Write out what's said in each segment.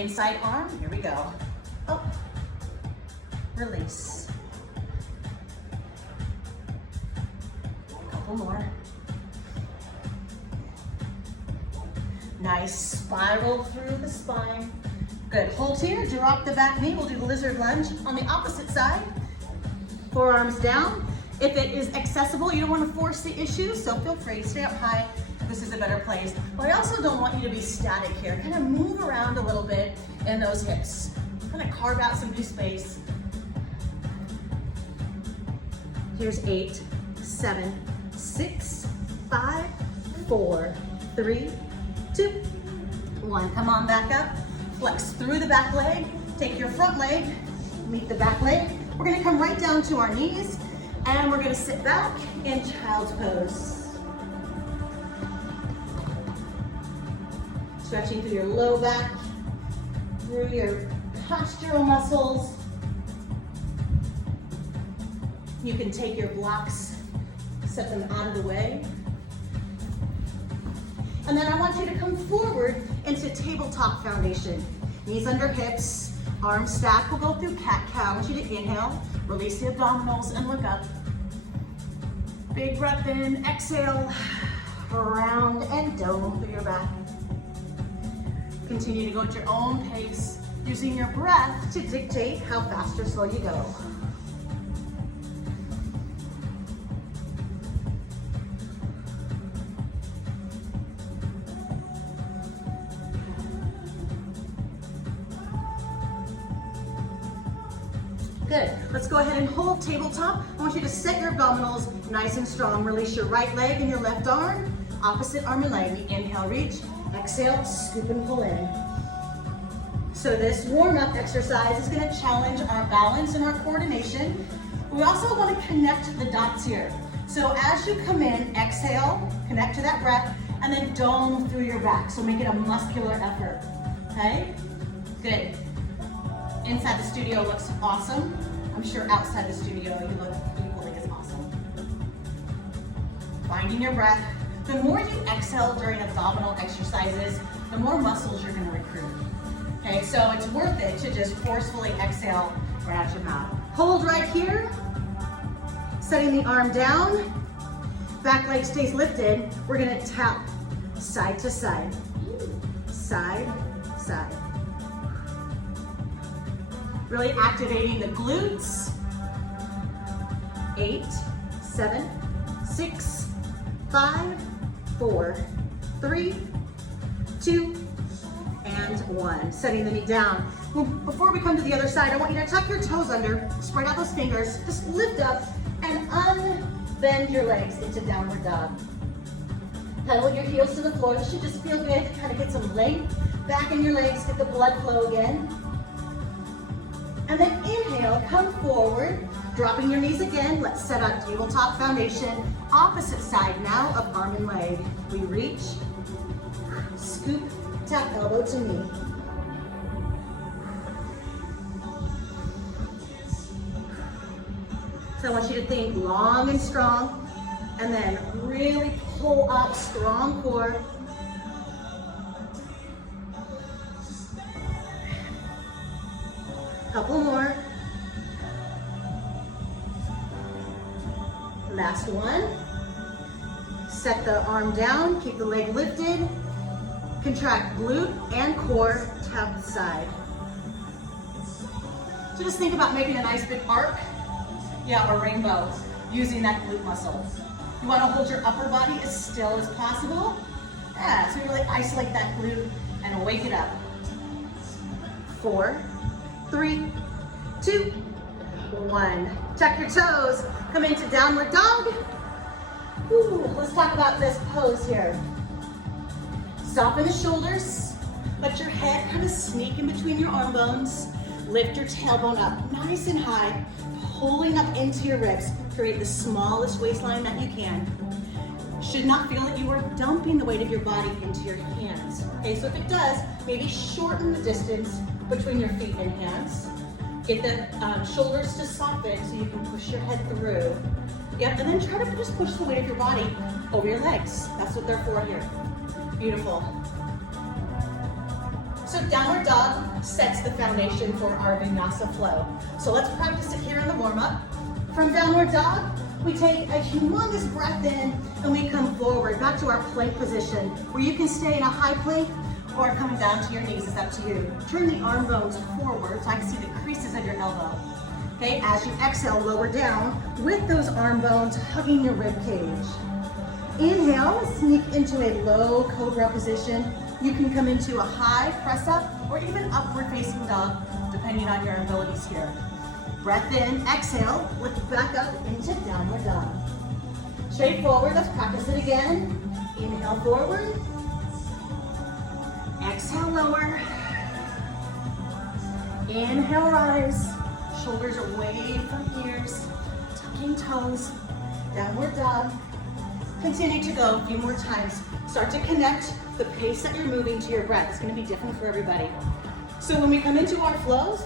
Inside arm, here we go. Up, release. Couple more. Nice, spiral through the spine. Good, hold here, drop the back knee. We'll do the lizard lunge on the opposite side. Forearms down. If it is accessible, you don't want to force the issue, so feel free, stay up high. This is a better place. But I also don't want you to be static here. Kind of move around a little bit in those hips. Kind of carve out some new space. Here's 8, 7, 6, 5, 4, 3, 2, 1. Come on back up. Flex through the back leg. Take your front leg, meet the back leg. We're gonna come right down to our knees and we're gonna sit back in child's pose. Stretching through your low back, through your postural muscles. You can take your blocks, set them out of the way. And then I want you to come forward into tabletop foundation. Knees under hips, arms stacked. We'll go through cat-cow. I want you to inhale, release the abdominals and look up. Big breath in, exhale, round and dome through your back. Continue to go at your own pace, using your breath to dictate how fast or slow you go. Good. Let's go ahead and hold tabletop. I want you to set your abdominals nice and strong. Release your right leg and your left arm. Opposite arm and leg. We inhale, reach. Exhale, scoop and pull in. So this warm-up exercise is going to challenge our balance and our coordination. We also want to connect the dots here. So as you come in, exhale, connect to that breath, and then dome through your back. So make it a muscular effort. Okay? Good. Inside the studio looks awesome. I'm sure outside the studio you look equally as awesome. Finding your breath. The more you exhale during abdominal exercises, the more muscles you're gonna recruit. Okay, so it's worth it to just forcefully exhale right out your mouth. Hold right here, setting the arm down, back leg stays lifted. We're gonna tap side to side, side, side. Really activating the glutes. 8, 7, 6, 5, 4, 3, 2, and 1. Setting the knee down. Well, before we come to the other side, I want you to tuck your toes under, spread out those fingers, just lift up and unbend your legs into downward dog. Pedal your heels to the floor. This should just feel good to kind of get some length back in your legs, get the blood flow again. And then inhale, come forward, dropping your knees again. Let's set up tabletop foundation. Opposite side now of arm and leg. We reach, scoop, tap elbow to knee. So I want you to think long and strong, and then really pull up, strong core. Couple more. Last one. Set the arm down, keep the leg lifted. Contract glute and core, tap the side. So just think about making a nice big arc, or rainbow, using that glute muscle. You want to hold your upper body as still as possible. Yeah, so really isolate that glute and wake it up. 4, 3, 2, 1. Tuck your toes. Come into downward dog. Ooh, let's talk about this pose here. Soften the shoulders. Let your head kind of sneak in between your arm bones. Lift your tailbone up nice and high, pulling up into your ribs. Create the smallest waistline that you can. Should not feel that you are dumping the weight of your body into your hands. Okay, so if it does, maybe shorten the distance between your feet and hands. Get the shoulders to soften so you can push your head through. Yep, and then try to just push the weight of your body over your legs. That's what they're for here. Beautiful. So downward dog sets the foundation for our vinyasa flow. So let's practice it here in the warm-up. From downward dog, we take a humongous breath in and we come forward back to our plank position where you can stay in a high plank or come down to your knees. It's up to you. Turn the arm bones forward so I can see the creases of your elbow. Okay, as you exhale, lower down with those arm bones hugging your rib cage. Inhale, sneak into a low cobra position. You can come into a high press up or even upward facing dog, depending on your abilities here. Breath in, exhale, lift back up into downward dog. Straight forward, let's practice it again. Inhale forward. Exhale, lower. Inhale, rise. Shoulders away from ears. Tucking toes. Downward dog. Continue to go a few more times. Start to connect the pace that you're moving to your breath. It's going to be different for everybody. So when we come into our flows,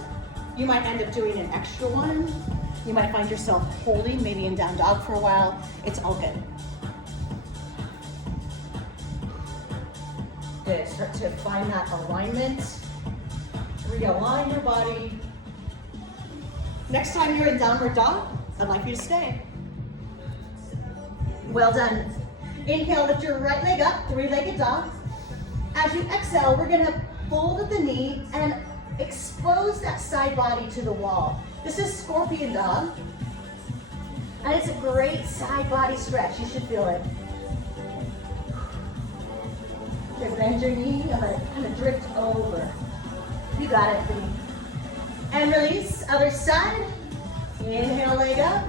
you might end up doing an extra one. You might find yourself holding, maybe in down dog for a while. It's all good. Good, start to find that alignment. Realign your body. Next time you're in downward dog, I'd like you to stay. Well done. Inhale, lift your right leg up, three-legged dog. As you exhale, we're gonna fold at the knee and expose that side body to the wall. This is scorpion dog. And it's a great side body stretch. You should feel it. Okay, bend your knee. I'm gonna kind of drift over. You got it, Vinny. And release, other side. Inhale, leg up.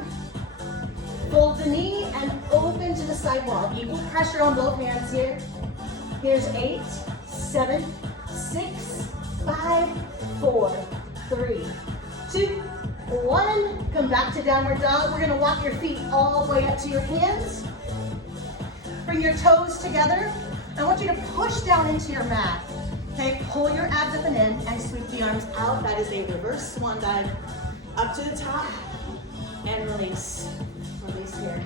Fold the knee and open to the side wall. Equal pressure on both hands here. Here's 8, 7, 6, 5, 4, 3, 2, 1. Come back to downward dog. We're gonna walk your feet all the way up to your hands. Bring your toes together. I want you to push down into your mat. Okay, pull your abs up and in and sweep the arms out. That is a reverse swan dive. Up to the top and release. Release here.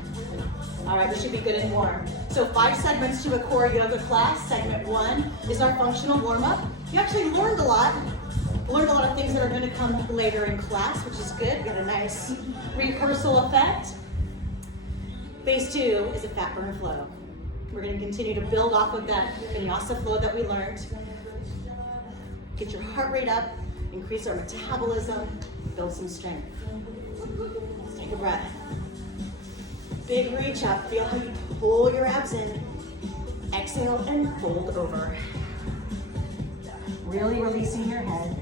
All right, we should be good and warm. So 5 segments to a core yoga class. Segment 1 is our functional warm-up. You actually learned a lot. Learned a lot of things that are going to come later in class, which is good. You got a nice rehearsal effect. Phase 2 is a fat burn flow. We're going to continue to build off of that vinyasa flow that we learned. Get your heart rate up, increase our metabolism, build some strength. Let's take a breath. Big reach up. Feel how you pull your abs in. Exhale and fold over. Really releasing your head.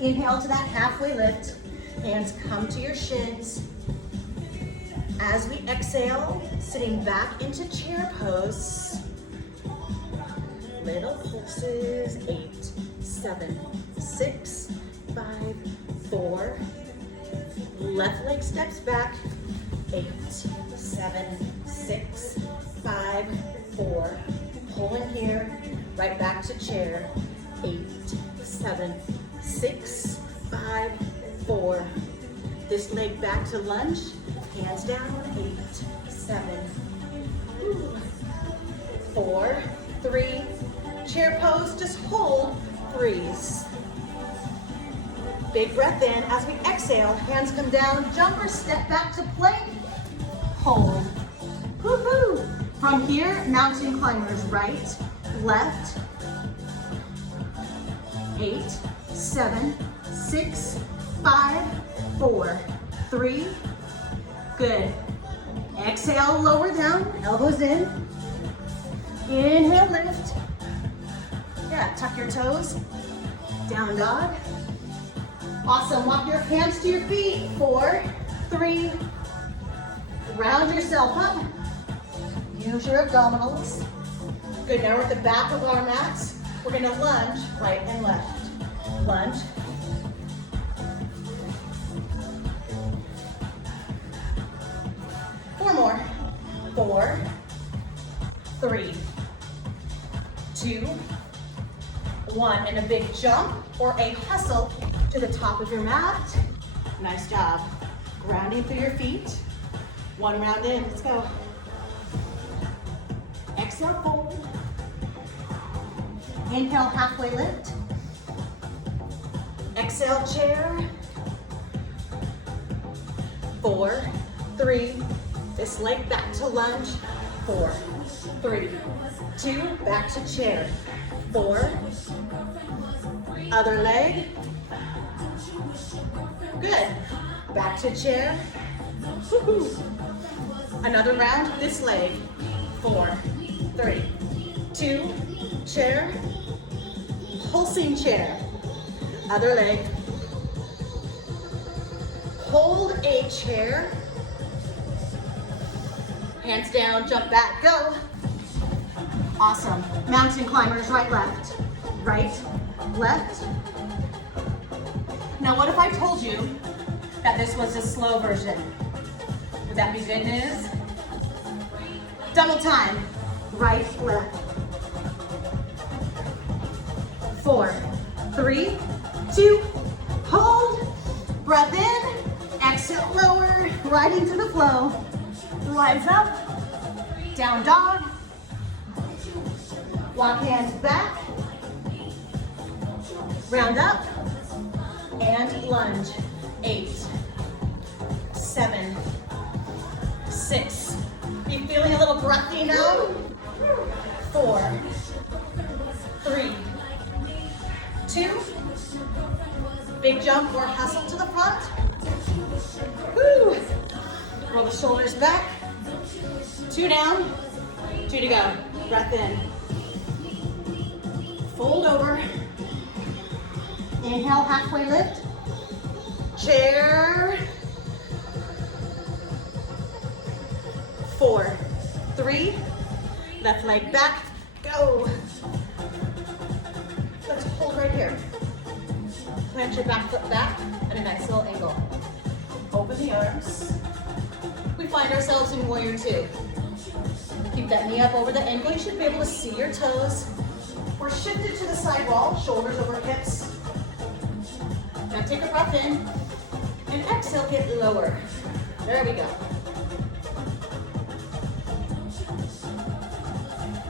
Inhale to that halfway lift. Hands come to your shins. As we exhale, sitting back into chair pose. Little pulses. 8, 7, 6, 5, 4. Left leg steps back. 8, 7, 6, 5, 4. Pull in here. Right back to chair. 8, 7, 6, 5, 4. This leg back to lunge. Hands down. 8, 7, 4, 3. Chair pose. Just hold. Breeze. Big breath in. As we exhale, hands come down. Jump or step back to plank. Hold. Woohoo! From here, mountain climbers. Right, left. 8, 7, 6, 5, 4, 3. Good. Exhale, lower down, elbows in. Inhale, lift. Yeah, tuck your toes. Down dog. Awesome. Walk your hands to your feet. 4, 3. Round yourself up. Use your abdominals. Good. Now we're at the back of our mats. We're going to lunge right and left. Lunge. Four more. 4, 3, 2, 1. And a big jump or a hustle to the top of your mat. Nice job. Grounding through your feet. 1 round in. Let's go. Exhale, fold. Inhale, halfway lift. Exhale, chair. 4, 3, this leg back to lunge. 4, 3, 2, back to chair. 4, other leg. Good. Back to chair. Woo-hoo. Another round, this leg. 4, 3, 2, chair. Pulsing chair. Other leg. Hold a chair. Hands down, jump back, go. Awesome. Mountain climbers, right, left. Right, left. Now what if I told you that this was a slow version? Would that be good news? Double time. Right, left. 4, 3, 2, hold. Breath in, exhale, lower, right into the flow. Rise up, down dog. Walk hands back. Round up, and lunge. 8, 7, 6. You feeling a little breathy now? 4, 3, 2. Big jump or hustle to the front. Woo. Roll the shoulders back. 2 down, 2 to go. Breath in. Fold over. Inhale, halfway lift. Chair. 4, 3, left leg back, go. Let's hold right here. Plant your back foot back at a nice little angle. Open the arms. We find ourselves in warrior 2. Keep that knee up over the ankle. You should be able to see your toes. We're shifted to the side wall, shoulders over hips. Now take a breath in and exhale, get lower. There we go.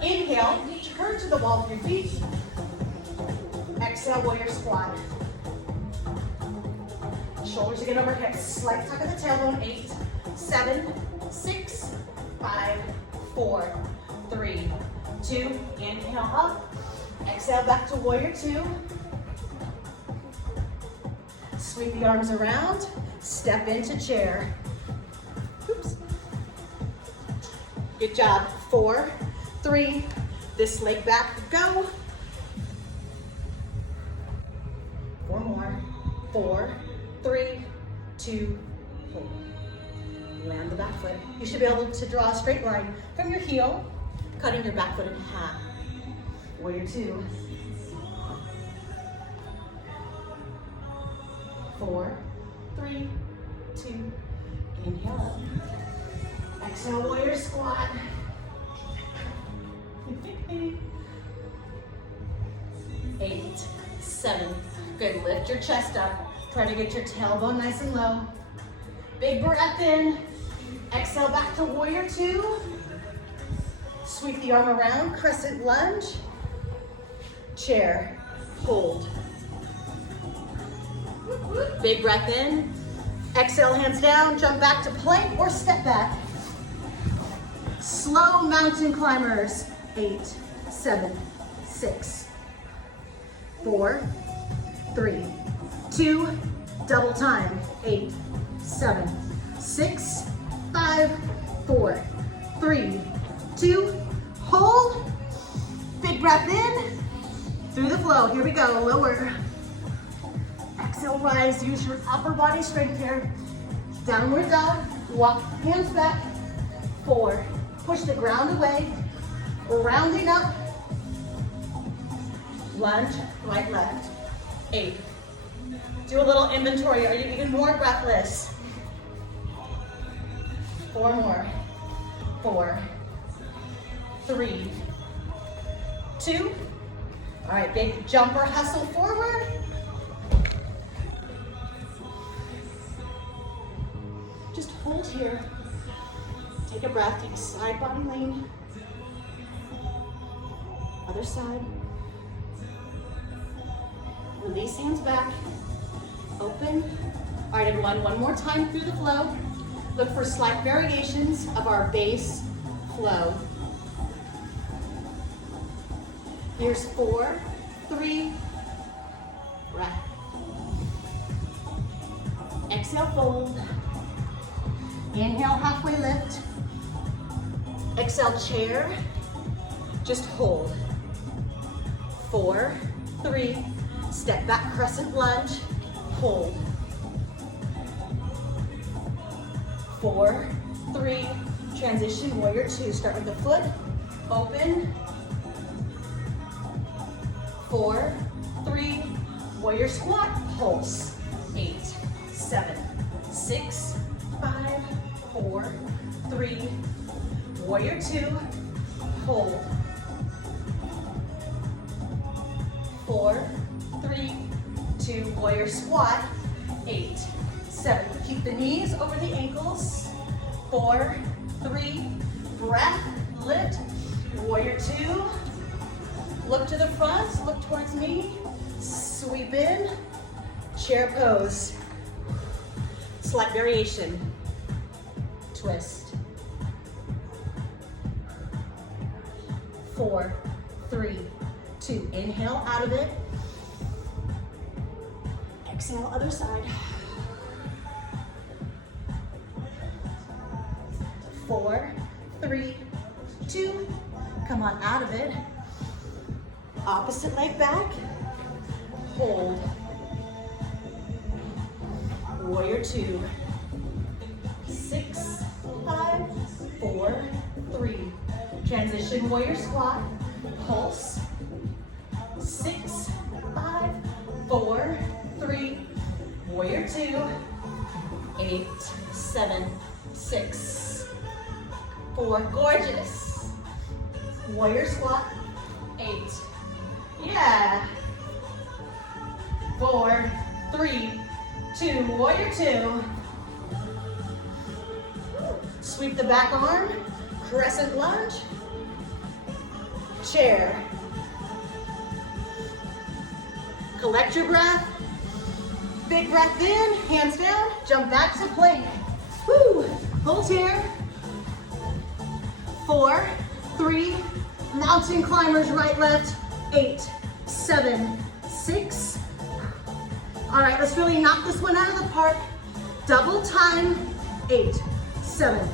Inhale, turn to the wall with your feet. Exhale, warrior squat. Shoulders again over hips. Slight tuck of the tailbone. 8, 7, 6, 5, 4, 3, 2. Inhale up. Exhale back to warrior 2. Sweep the arms around. Step into chair. Oops. Good job. 4, 3. This leg back. Go. 4 more. 4, 3, 2, hold. Land the back foot. You should be able to draw a straight line from your heel, cutting your back foot in half. Warrior 2. 4, 3, 2, inhale up. Exhale, warrior squat. 8, 7. Good, lift your chest up. Try to get your tailbone nice and low. Big breath in. Exhale back to warrior 2. Sweep the arm around, crescent lunge. Chair, hold. Big breath in. Exhale, hands down, jump back to plank or step back. Slow mountain climbers. 8, 7, 6, 4, 3, 2, double time. 8, 7, 6, 5, 4, 3, 2, hold. Big breath in, through the flow. Here we go, lower. Exhale, rise, use your upper body strength here. Downward dog, walk hands back. 4, push the ground away. Rounding up. Lunge, right, left. 8. Do a little inventory. Are you even more breathless? 4 more. 4, 3, 2. All right, big jump or hustle forward. Just hold here. Take a breath, take a side body lean. Other side. Release hands back. open. All right, everyone, one more time through the flow. Look for slight variations of our base flow. Here's 4, 3, breath. Exhale, fold. Inhale, halfway lift. Exhale, chair. Just hold. 4, 3, step back, crescent lunge, hold. 4, 3, transition, warrior 2. Start with the foot, open. 4, 3, warrior squat, pulse. 8, 7, 6, 5, 4, 3, warrior 2, hold. 4, 3, 2, warrior squat. 8, 7, keep the knees over the ankles. 4, 3, breath, lift, warrior 2. Look to the front, look towards me. Sweep in, chair pose. Slight variation, twist. 4, 3, 2, inhale out of it. Exhale, other side. 4, 3, 2, come on out of it. Opposite leg back, hold. Warrior 2. 6, 5, 4, 3. Transition warrior squat, pulse. 6, 5, 4, 3. Warrior 2. 8, 7, 6, 4. Gorgeous. Warrior squat. 8. Yeah. 4, 3, 2. Warrior 2. Sweep the back arm. Crescent lunge. Chair. Collect your breath. Big breath in, hands down, jump back to plank. Woo! Hold here. 4, 3, mountain climbers, right, left. 8, 7, 6. All right, let's really knock this one out of the park. Double time. 8, 7.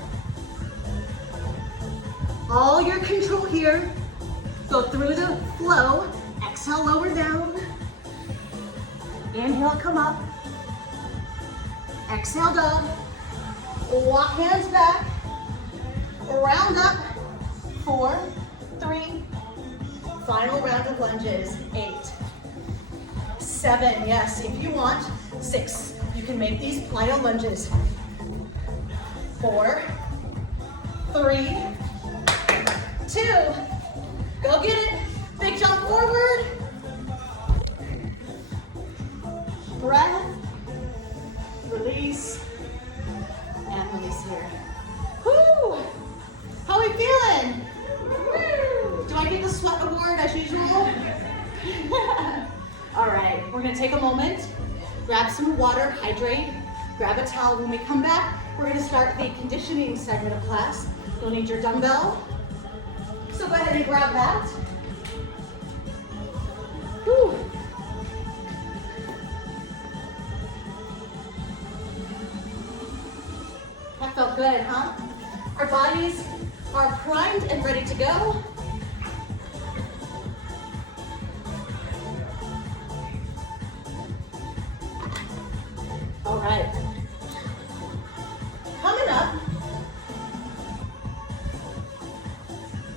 All your control here. Go through the flow. Exhale, lower down. Inhale, come up. Exhale, dog. Walk hands back. Round up. 4, 3. Final round of lunges. 8, 7. Yes, if you want. 6. You can make these plyo lunges. 4, 3, 2. Go get it. Big jump forward. Breath. Release. And release here. Whoo! How are we feeling? Woo! Do I get the sweat award as usual? All right, we're gonna take a moment, grab some water, hydrate, grab a towel. When we come back, we're gonna start the conditioning segment of class. You'll need your dumbbell. So go ahead and grab that. Whew. That felt good, huh? Our bodies are primed and ready to go. All right. Coming up,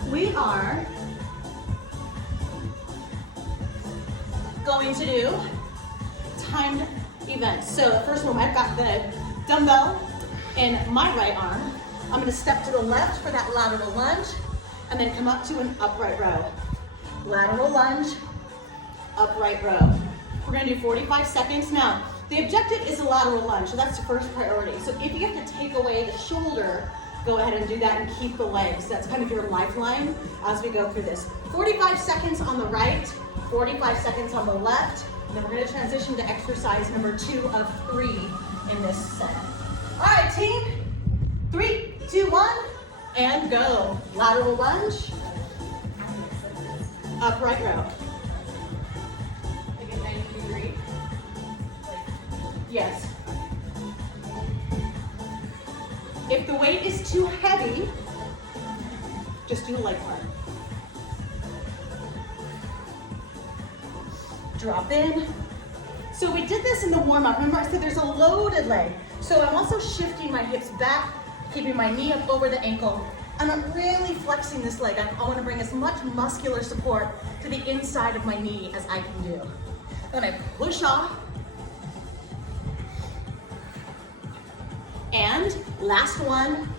we are going to do timed events. So the first one, I've got the dumbbell in my right arm. I'm gonna step to the left for that lateral lunge and then come up to an upright row. Lateral lunge, upright row. We're gonna do 45 seconds. Now, the objective is a lateral lunge, so that's the first priority. So if you have to take away the shoulder, go ahead and do that and keep the legs. That's kind of your lifeline as we go through this. 45 seconds on the right, 45 seconds on the left. And then we're gonna transition to exercise number 2 of 3 in this set. All right, team. 3, 2, 1, and go. Lateral lunge. Upright row. Like a 90 degree? Yes. If the weight is too heavy, just do a leg part. Drop in. So we did this in the warm-up. Remember I said there's a loaded leg. So I'm also shifting my hips back, keeping my knee up over the ankle. And I'm really flexing this leg. I want to bring as much muscular support to the inside of my knee as I can do. Then I push off. And last one.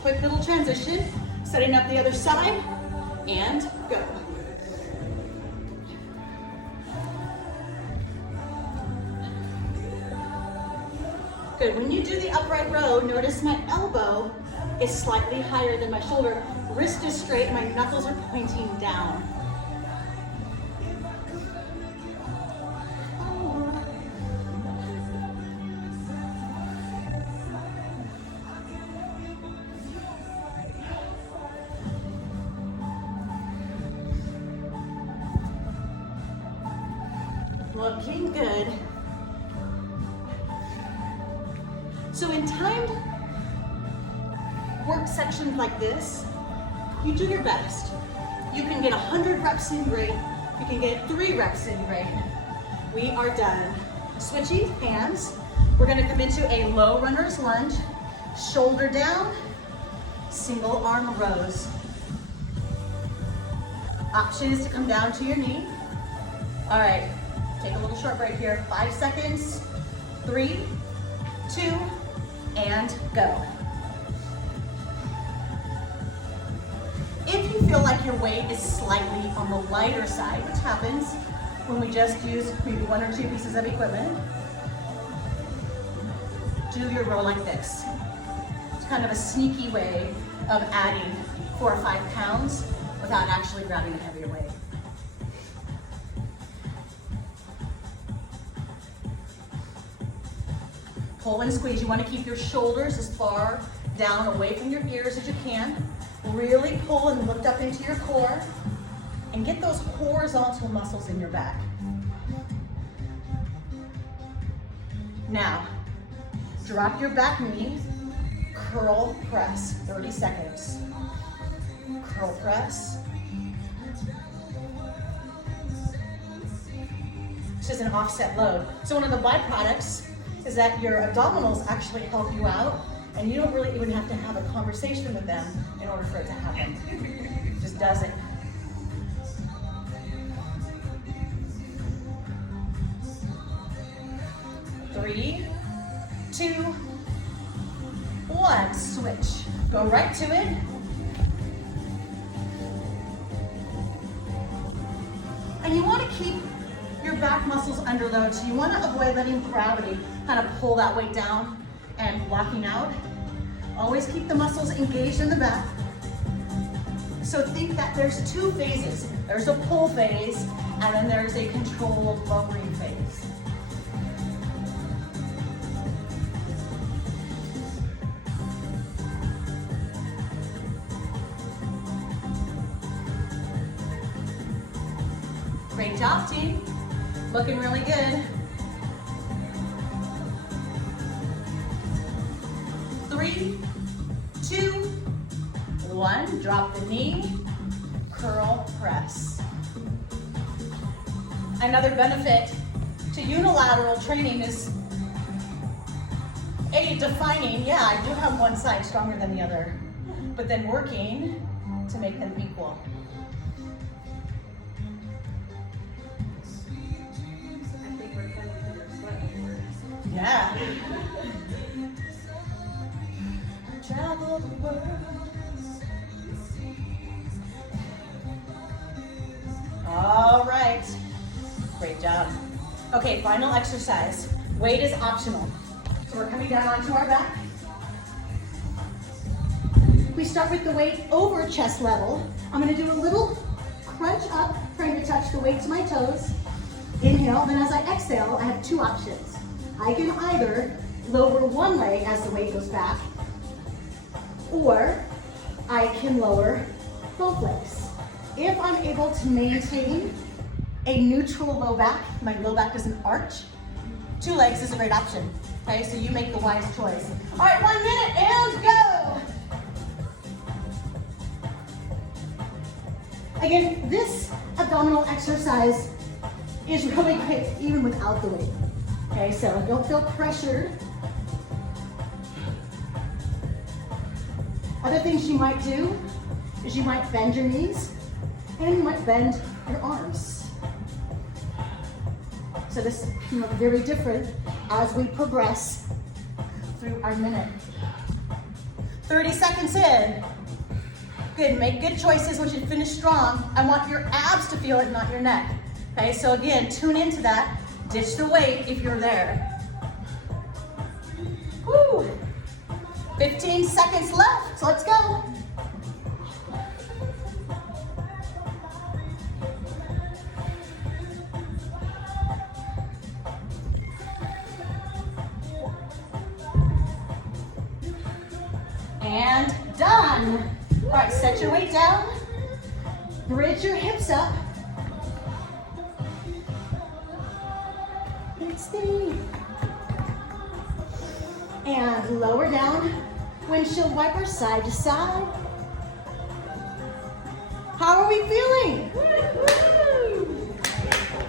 Quick little transition. Setting up the other side. And go. Good. When you do the upright row, notice my elbow is slightly higher than my shoulder. Wrist is straight, my knuckles are pointing down. Looking good. So in timed work sections like this, you do your best. You can get 100 reps in great. You can get 3 reps in great. We are done. Switching hands. We're gonna come into a low runner's lunge, shoulder down, single arm rows. Option is to come down to your knee. All right, take a little short break here. 5 seconds, 3, 2, and go. If you feel like your weight is slightly on the lighter side, which happens when we just use maybe 1 or 2 pieces of equipment, do your row like this. It's kind of a sneaky way of adding 4 or 5 pounds without actually grabbing a heavier weight. Pull and squeeze. You want to keep your shoulders as far down away from your ears as you can. Really pull and lift up into your core and get those horizontal muscles in your back. Now, drop your back knee, curl press, 30 seconds. Curl press. This is an offset load. So one of the byproducts is that your abdominals actually help you out, and you don't really even have to have a conversation with them in order for it to happen. It just does it. Three, 2, 1, switch. Go right to it. And you want to keep your back muscles under load, so you want to avoid letting gravity kind of pull that weight down and blocking out. Always keep the muscles engaged in the back. So think that there's 2 phases. There's a pull phase, and then there's a controlled lowering phase. Great job, team. Looking really good. 3, 2, 1. Drop the knee, curl press. Another benefit to unilateral training is defining, yeah, I do have one side stronger than the other, but then working to make them equal. Yeah. Travel the world. All right. Great job. Okay, final exercise. Weight is optional. So we're coming down onto our back. We start with the weight over chest level. I'm going to do a little crunch up, trying to touch the weight to my toes. Inhale, then as I exhale, I have two options. I can either lower one leg as the weight goes back, or I can lower both legs. If I'm able to maintain a neutral low back, my low back doesn't arch, two legs is a great option. Okay, so you make the wise choice. All right, 1 minute and go. Again, this abdominal exercise is really great even without the weight. Okay, so don't feel pressured. Other things you might do is you might bend your knees and you might bend your arms. So this can look very different as we progress through our minute. 30 seconds in. Good, make good choices once you finish strong. I want your abs to feel it, not your neck. Okay, so again, tune into that. Ditch the weight if you're there. Woo! 15 seconds left, so let's go. And done. All right, set your weight down. Bridge your hips up. 60. And lower down. Windshield wiper side to side. How are we feeling?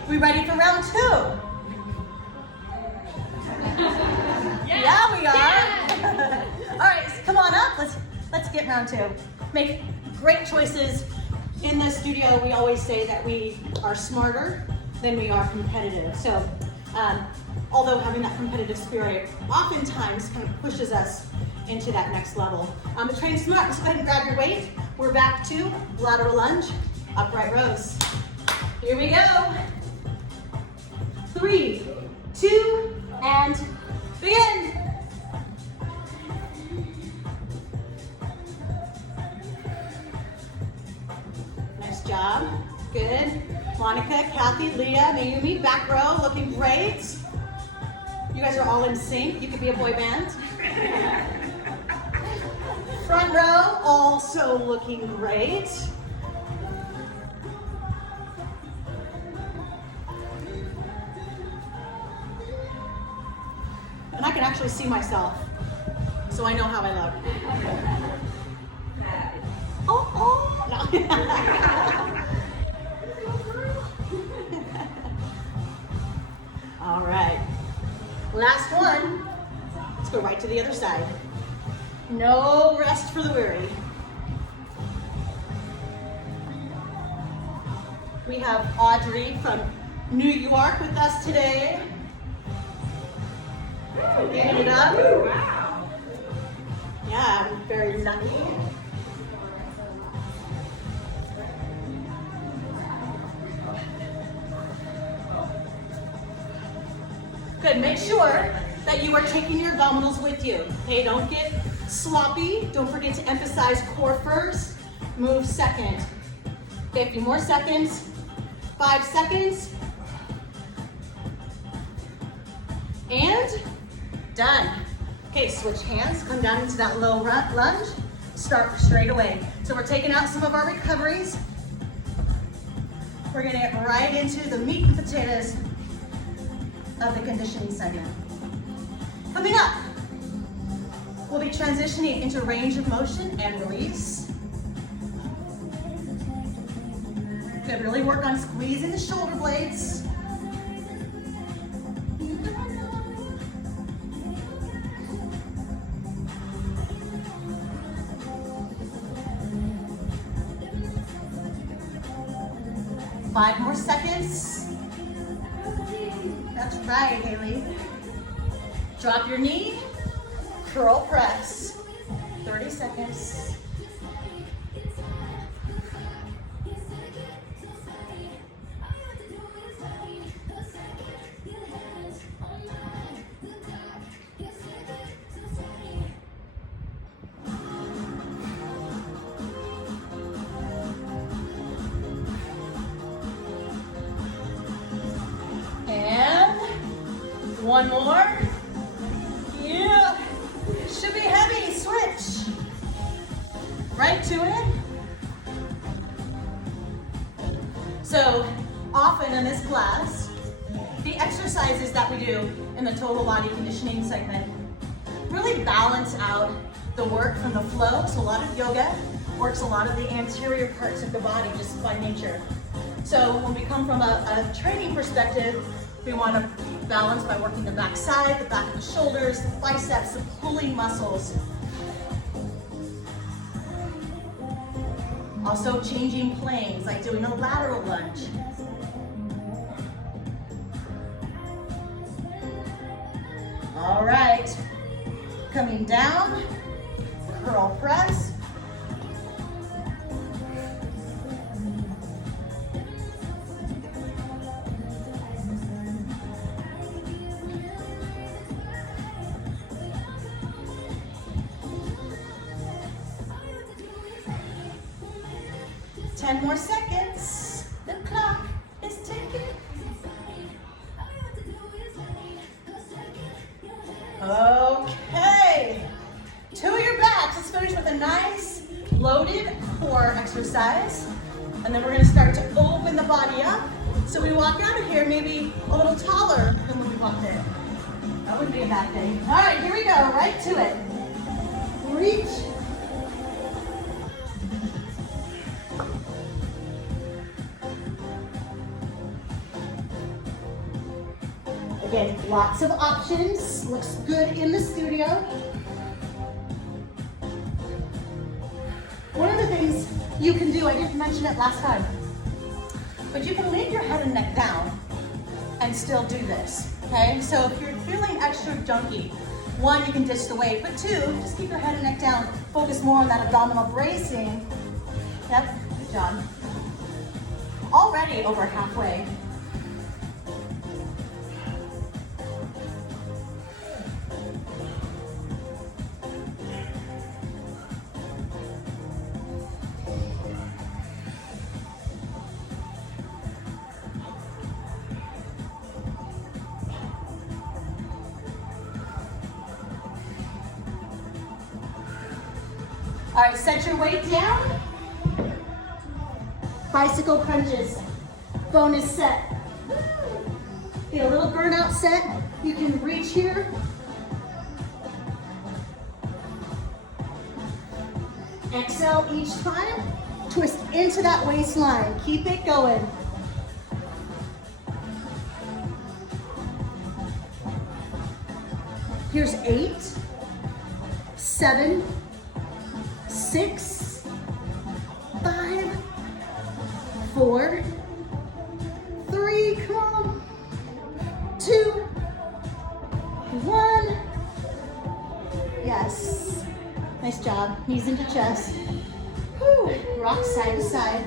We ready for round 2? Yeah, we are. Yeah. All right, so come on up. Let's get round 2. Make great choices. In the studio, we always say that we are smarter than we are competitive. So, although having that competitive spirit oftentimes kind of pushes us into that next level. Train smart. Let's go ahead and grab your weight. We're back to lateral lunge, upright rows. Here we go. 3, 2, and begin. Nice job. Good. Monica, Kathy, Leah, Mayumi, back row, looking great. You guys are all in sync. You could be a boy band. Front row, also looking great. And I can actually see myself, so I know how I look. Oh, no. All right, last one. Let's go right to the other side. No rest for the weary. We have Audrey from New York with us today. Getting it up. Wow. Yeah, I'm very lucky. Good, make sure that you are taking your abdominals with you. Okay, don't get sloppy. Don't forget to emphasize core first, move second. Okay, a few more seconds. 5 seconds. And done. Okay, switch hands, come down into that low lunge, start straight away. So we're taking out some of our recoveries. We're gonna get right into the meat and potatoes of the conditioning segment. Coming up, we'll be transitioning into range of motion and release. Good, really work on squeezing the shoulder blades. Five more seconds. That's right, Haley. Drop your knee, curl press. 30 seconds. One more. Yeah. Should be heavy. Switch. Right to it. So often in this class, the exercises that we do in the total body conditioning segment really balance out the work from the flow. So a lot of yoga works a lot of the anterior parts of the body just by nature. So when we come from a training perspective, we want to balance by working the back side, the back of the shoulders, the biceps, the pulling muscles. Also changing planes, like doing a lateral lunge. All right, coming down, curl press. Ten more seconds. The clock is ticking. Okay. To your backs. Let's finish with a nice loaded core exercise. And then we're going to start to open the body up. So we walk out of here maybe a little taller than when we walked in. That wouldn't be a bad thing. All right, here we go. Right to it. Reach. Again, lots of options. Looks good in the studio. One of the things you can do, I didn't mention it last time, but you can leave your head and neck down and still do this, okay? So if you're feeling extra junky, one, you can ditch the weight, but two, just keep your head and neck down. Focus more on that abdominal bracing. Yep, good job. Already over halfway. All right, set your weight down. Bicycle crunches. Bonus set. Get a little burnout set. You can reach here. Exhale each time. Twist into that waistline. Keep it going. Here's 8, 7, 6, 5, 4, 3, come on, 2, 1. Yes, nice job. Knees into chest. Whew. Rock side to side.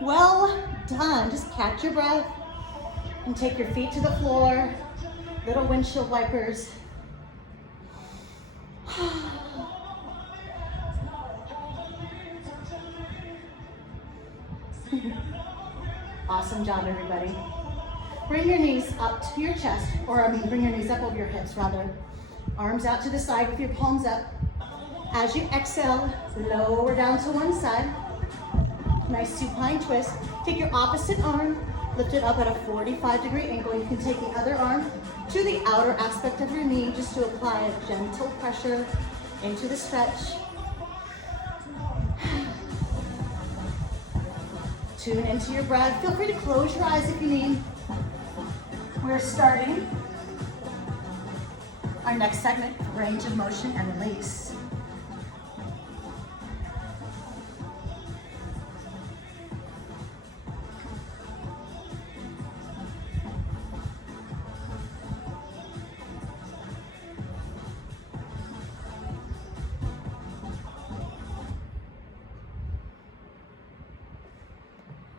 Well done. Just catch your breath and take your feet to the floor. Little windshield wipers. Awesome job, everybody. Bring your knees up to your chest, bring your knees up over your hips, rather. Arms out to the side with your palms up. As you exhale, lower down to one side. Nice supine twist. Take your opposite arm, lift it up at a 45-degree angle. You can take the other arm to the outer aspect of your knee just to apply a gentle pressure into the stretch. Tune into your breath. Feel free to close your eyes if you need. We're starting our next segment, range of motion and release.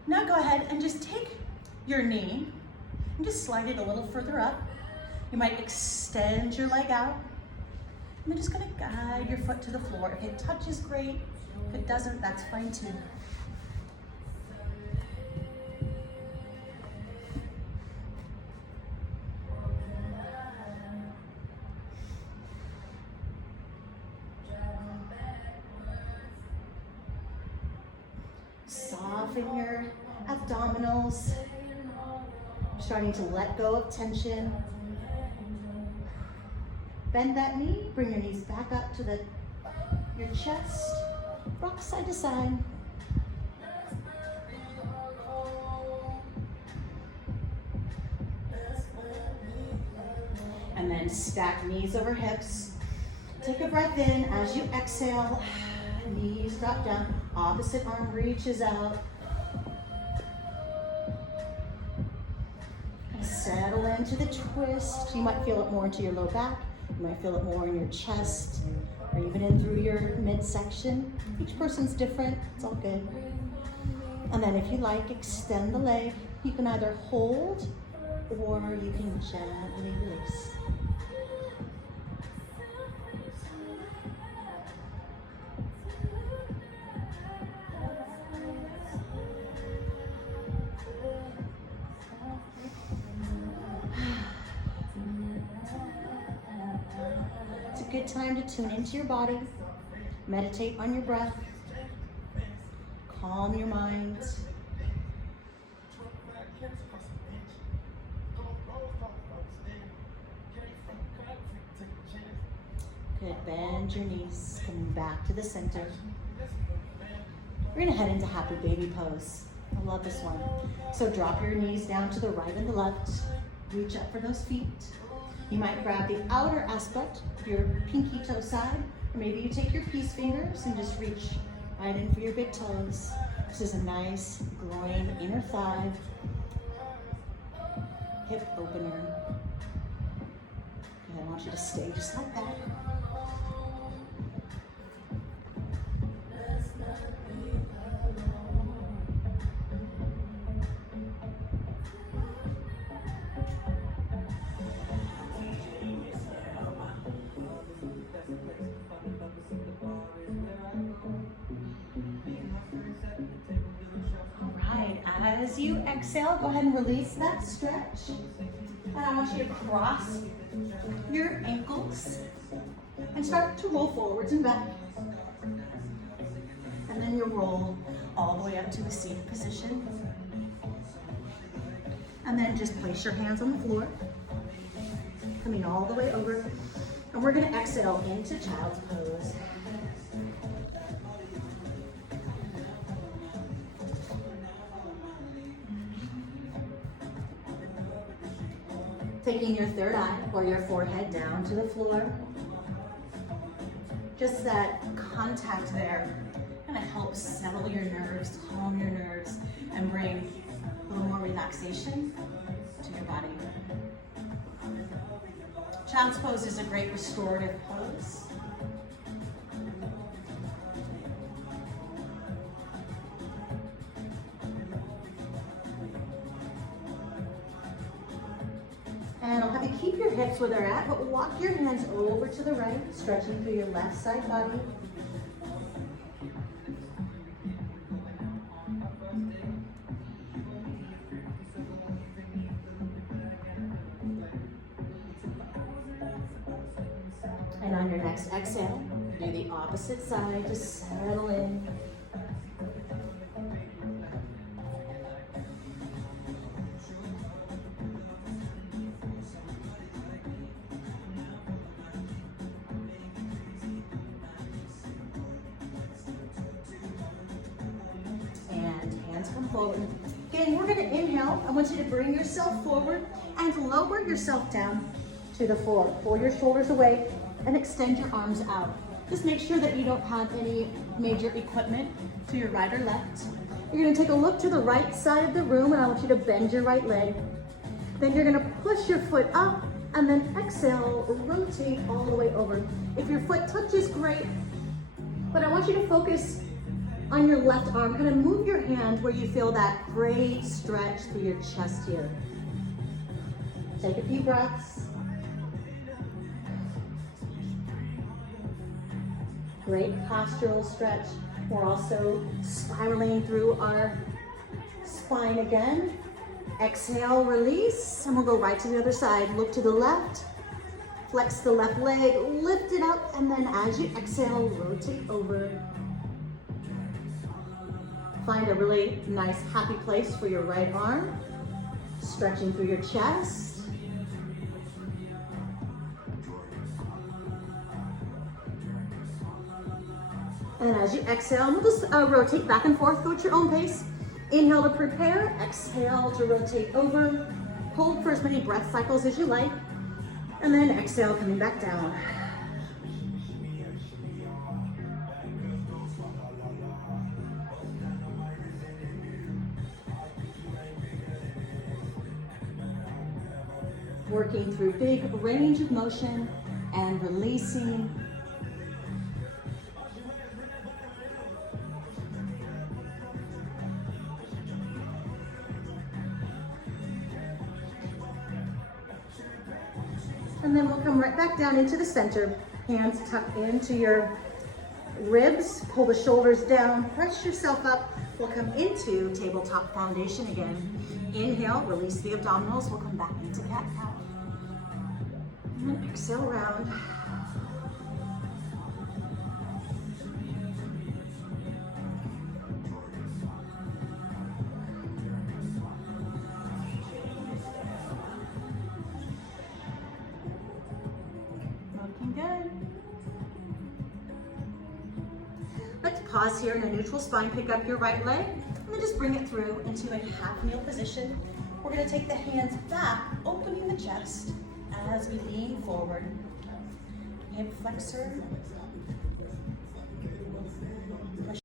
Now go ahead and just take your knee and just slide it a little further up. You might extend your leg out. And then just gonna guide your foot to the floor. If it touches, great. If it doesn't, that's fine too. Soften your abdominals. Starting to let go of tension. Bend that knee, bring your knees back up to your chest. Rock side to side. And then stack knees over hips. Take a breath in. As you exhale, knees drop down. Opposite arm reaches out. And settle into the twist. You might feel it more into your low back. You might feel it more in your chest, or even in through your midsection. Each person's different. It's all good. And then if you like, extend the leg. You can either hold or you can gently release. It's a good time to tune into your body, meditate on your breath, calm your mind. Good, bend your knees, coming back to the center. We're gonna head into happy baby pose. I love this one. So drop your knees down to the right and the left. Reach up for those feet. You might grab the outer aspect of your pinky toe side, or maybe you take your peace fingers and just reach right in for your big toes. This is a nice groin, inner thigh, hip opener. And I want you to stay just like that. As you exhale, go ahead and release that stretch. And I want you to cross your ankles and start to roll forwards and back. And then you'll roll all the way up to a seated position. And then just place your hands on the floor, coming all the way over. And we're gonna exhale into child's pose. Taking your third eye or your forehead down to the floor. Just that contact there kind of helps settle your nerves, calm your nerves, and bring a little more relaxation to your body. Child's pose is a great restorative pose. And I'll have you keep your hips where they're at, but walk your hands over to the right, stretching through your left side body. And on your next exhale, do the opposite side to settle in. Forward. Again, we're going to inhale. I want you to bring yourself forward and lower yourself down to the floor. Pull your shoulders away and extend your arms out. Just make sure that you don't have any major equipment to your right or left. You're going to take a look to the right side of the room, and I want you to bend your right leg. Then you're going to push your foot up and then exhale, rotate all the way over. If your foot touches, great, but I want you to focus on your left arm. Kind of move your hand where you feel that great stretch through your chest here. Take a few breaths. Great postural stretch. We're also spiraling through our spine again. Exhale, release, and we'll go right to the other side. Look to the left, flex the left leg, lift it up, and then as you exhale, rotate over. Find a really nice, happy place for your right arm. Stretching through your chest. And as you exhale, we'll just rotate back and forth, go at your own pace. Inhale to prepare, exhale to rotate over. Hold for as many breath cycles as you like. And then exhale, coming back down. Working through big range of motion and releasing. And then we'll come right back down into the center. Hands tucked into your ribs. Pull the shoulders down. Press yourself up. We'll come into tabletop foundation again. Inhale, release the abdominals. We'll come back into cat-cow. And then exhale round. Looking good. Let's pause here in a neutral spine. Pick up your right leg and then just bring it through into a half kneel position. We're going to take the hands back, opening the chest as we lean forward. Hip flexor,